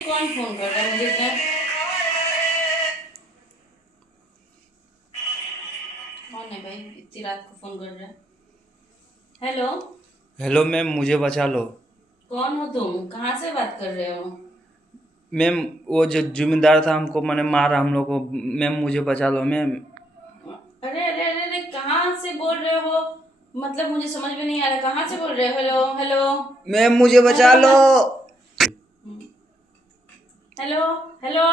कौन फोन कर रहा है मुझे क्या? कौन है भाई इतनी रात को फोन कर रहा है? हेलो। हेलो मैम, मुझे बचा लो। कौन हो तुम? कहाँ से बात कर रहे हो? मैम, वो जो जिम्मेदार था हमको मैंने मारा हम लोग को। मैम मुझे बचा लो मैम। अरे अरे अरे अरे, कहाँ से बोल रहे हो? मतलब मुझे समझ में नहीं आ रहा, कहाँ से बोल रहे हो? हेलो हेलो मैम मुझे बचा हेलो लो। Hello hello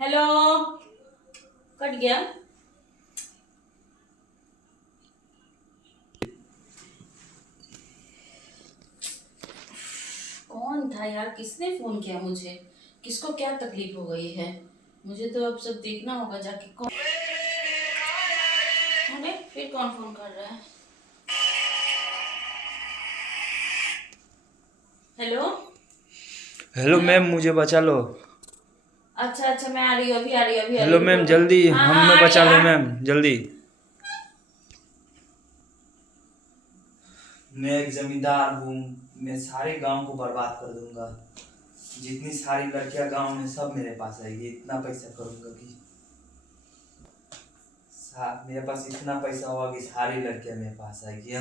hello. कट गया। कौन था यार? किसने फोन किया मुझे? किसको क्या तकलीफ हो गई है? मुझे तो अब सब देखना होगा जाके। कौन? अरे फिर कौन फोन कर रहा है? Hello hello hello. मैम, मुझे बचा लो। अच्छा अच्छा, मैं आ रही हूँ, अभी आ रही हूँ, अभी आ रही हेलो हूँ, रुको मैम, रुको। जल्दी हाँ हाँ, हमें आ रही बचा लो आ। मैम, जल्दी। मैं एक जमींदार हूँ। मैं सारे गांव को बर्बाद कर दूंगा। जितनी सारी लड़कियां गांव में सब मेरे पास आएगी। इतना पैसा करूंगा कि मेरे पास इतना पैसा होगा कि सारी लड़कियां मेरे पास आएगी।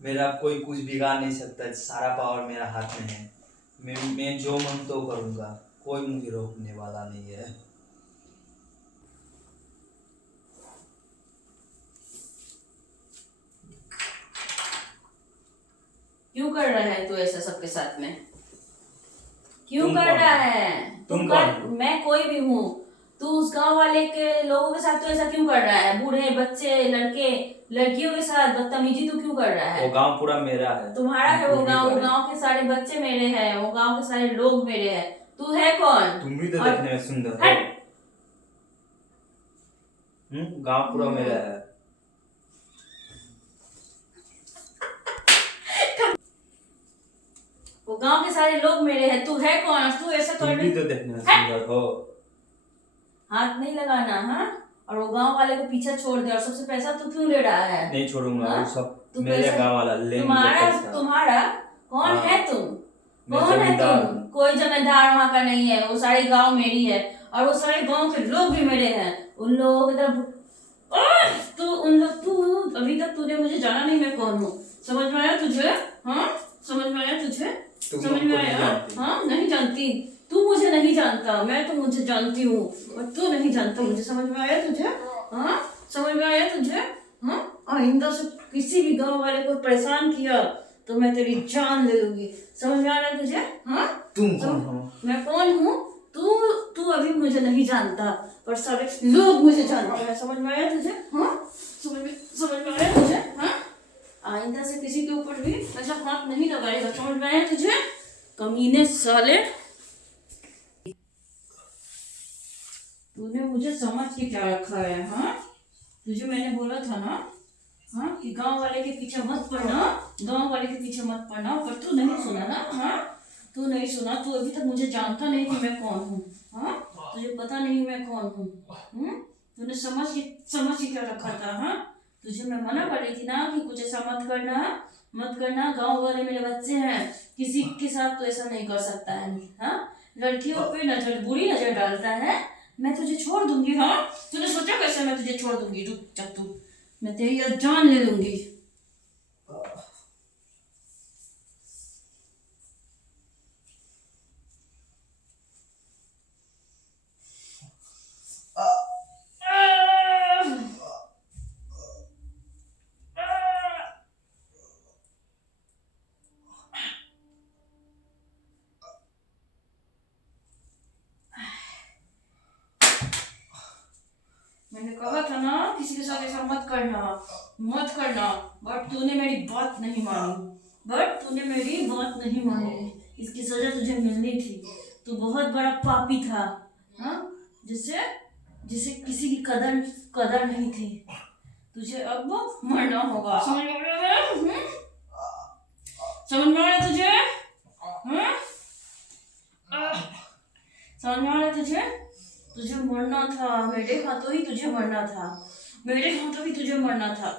मेरा कोई कुछ बिगाड़ नहीं सकता। सारा पावर मेरा हाथ में है। मैं जो मन तो करूंगा। कोई मुझे रोकने वाला नहीं है। क्यों कर रहा है तू ऐसा सबके साथ में? क्यों तुम कर कौन रहा हो? है? तू तुम कौन कर, हो? मैं कोई भी हूँ। तू उस गांव वाले के लोगों के साथ तो ऐसा क्यों कर रहा है? बूढ़े बच्चे लड़के लड़कियों के साथ बदतमीजी तू क्यों कर रहा है? वो गांव पूरा मेरा है। तुम्हारा तुम है कुछ वो भी गांव, वो करे। गांव के सारे बच्चे मेरे हैं, वो गांव के सारे लोग मेरे हैं। तू है कौन? तुम भी तो और देखने में सुंदर हो। हट। गांव पूरा मेरा हम्म, है। वो गांव के सारे लोग मेरे हैं। तू है कौन? तू ऐसा तुम कर। भी तो देखने में हट। सुंदर हो। हाथ नहीं लगाना, हाँ? और वो गांव वाले को पीछे छोड़ दे। और सबसे पैसा तू क्यों ले रहा है? नहीं छोड़ूंगा। हाँ? वो सब तू मेरे पैसा, गांव वाला लेंगे तुम्हारा पैसा। तुम्हारा कौन है हाँ, तुम? मैं कौन है जमींदार तुम? हूँ। कोई जमींदार वहां का नहीं है। वो सारे गांव मेरी है। और वो सारे गांव के लोग भी मेरे हैं। उन लोगों की तरफ तू उन लोग तू अभी तक तूने मुझे जाना नहीं मैं कौन हूँ। समझ में आया तुझे? हाँ, समझ में आया तुझे? तुम समझ में हमको नहीं आया? जानती। हाँ, नहीं जानती। तू मुझे नहीं जानता, मैं तो मुझे जानती हूँ। और तू नहीं जानता मुझे। समझ में आया तुझे? हाँ, समझ में आया तुझे? हाँ, आइंदा से किसी भी गांव वाले को परेशान किया तो मैं तेरी जान ले लूंगी। समझ में आ रहा है तुझे? हाँ, तुम कौन हो? मैं कौन हूँ? तू तू अभी मुझे नहीं जानता, पर सारे लोग मुझे जानते हैं। समझ में आया तुझे? हाँ, समझ में आया तुझे? हाँ, आइंदा से किसी के ऊपर भी ऐसा हाथ नहीं लगाएगा। समझ में आया तुझे? कमीने साले। तूने मुझे समझ के क्या रखा है? हाँ, तुझे मैंने बोला था ना, हाँ, कि गांव वाले के पीछे मत पड़ना। गांव वाले के पीछे मत पड़ना, पर तू नहीं सुना ना। हाँ, तू नहीं सुना। तू अभी तक मुझे जानता नहीं कि मैं कौन हूँ। हाँ, तुझे पता नहीं मैं कौन हूँ। तूने समझ के क्या रखा था? हाँ, तुझे मैं मना कर रही थी ना कि कुछ ऐसा मत करना, मत करना। गांव वाले मेरे बच्चे हैं, किसी के साथ तो ऐसा नहीं कर सकता है। हाँ, लड़कियों पे नजर, बुरी नजर डालता है। मैं तुझे छोड़ दूंगी? हाँ, तूने सोचा कैसे मैं तुझे छोड़ दूंगी? रुक जा तू, मैं तेरी आज जान ले लूंगी। मैंने कहा था ना किसी के साथ ऐसा मत करना, मत करना। बट तूने मेरी बात नहीं मानी। इसकी सजा तुझे मिलनी थी। तू बहुत बड़ा पापी था। हाँ, जिसे जिसे किसी की कदर कदर नहीं थी। तुझे अब मरना होगा। समझ में आ रहा है? समझ में आ रहा है तुझे? हाँ? समझ में आ रहा है तुझे? तुझे मरना था, मेरे हाथों ही तुझे मरना था। मेरे हाथों ही तुझे मरना था।